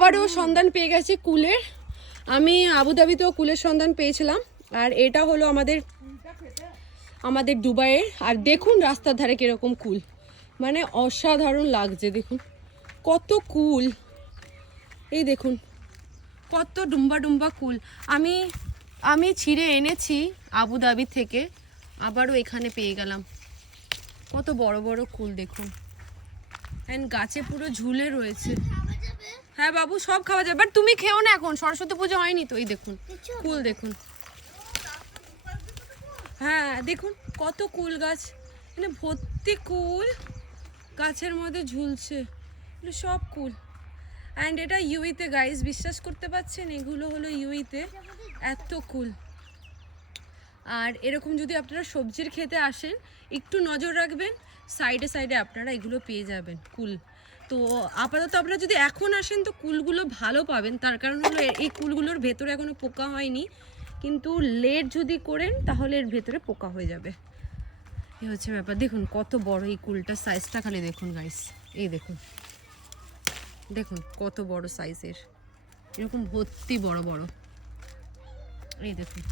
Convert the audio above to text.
আবারও সন্ধান পেয়ে গেছি কুলের। আমি আবুধাবিতেও কুলের সন্ধান পেয়েছিলাম, আর এটা হলো আমাদের দুবাইয়ের। আর দেখুন রাস্তার ধারে কিরকম কুল, মানে অসাধারণ লাগছে। দেখুন কত কুল, এই দেখুন কত ডুম্বা ডুম্বা কুল। আমি ছিঁড়ে এনেছি আবুধাবি থেকে, আবারও এখানে পেয়ে গেলাম। কত বড় বড় কুল দেখুন, অ্যান্ড গাছে পুরো ঝুলে রয়েছে। হ্যাঁ বাবু, সব খাওয়া যাবে, বাট তুমি খেও না, এখন সরস্বতী পুজো হয়নি তো। এই দেখুন কুল দেখুন, হ্যাঁ দেখুন কত কুল গাছ, মানে ভর্তি কুল গাছের মধ্যে ঝুলছে, সব কুল। অ্যান্ড এটা ইউইতে গাইস, বিশ্বাস করতে পারছেন, এগুলো হলো ইউইতে, এত কুল। আর এরকম যদি আপনারা সবজির খেতে আসেন, একটু নজর রাখবেন, সাইডে সাইডে আপনারা এগুলো পেয়ে যাবেন কুল। তো আপাতত আপনারা যদি এখন আসেন তো কুলগুলো ভালো পাবেন, তার কারণ হলো এই কুলগুলোর ভেতরে এখনও পোকা হয়নি, কিন্তু লেট যদি করেন তাহলে এর ভেতরে পোকা হয়ে যাবে। এই হচ্ছে ব্যাপার। দেখুন কত বড় এই কুলটার সাইজটা, খালি দেখুন গাইস, এই দেখুন দেখুন কত বড় সাইজের, এরকম ভর্তি বড় বড়, এই দেখুন।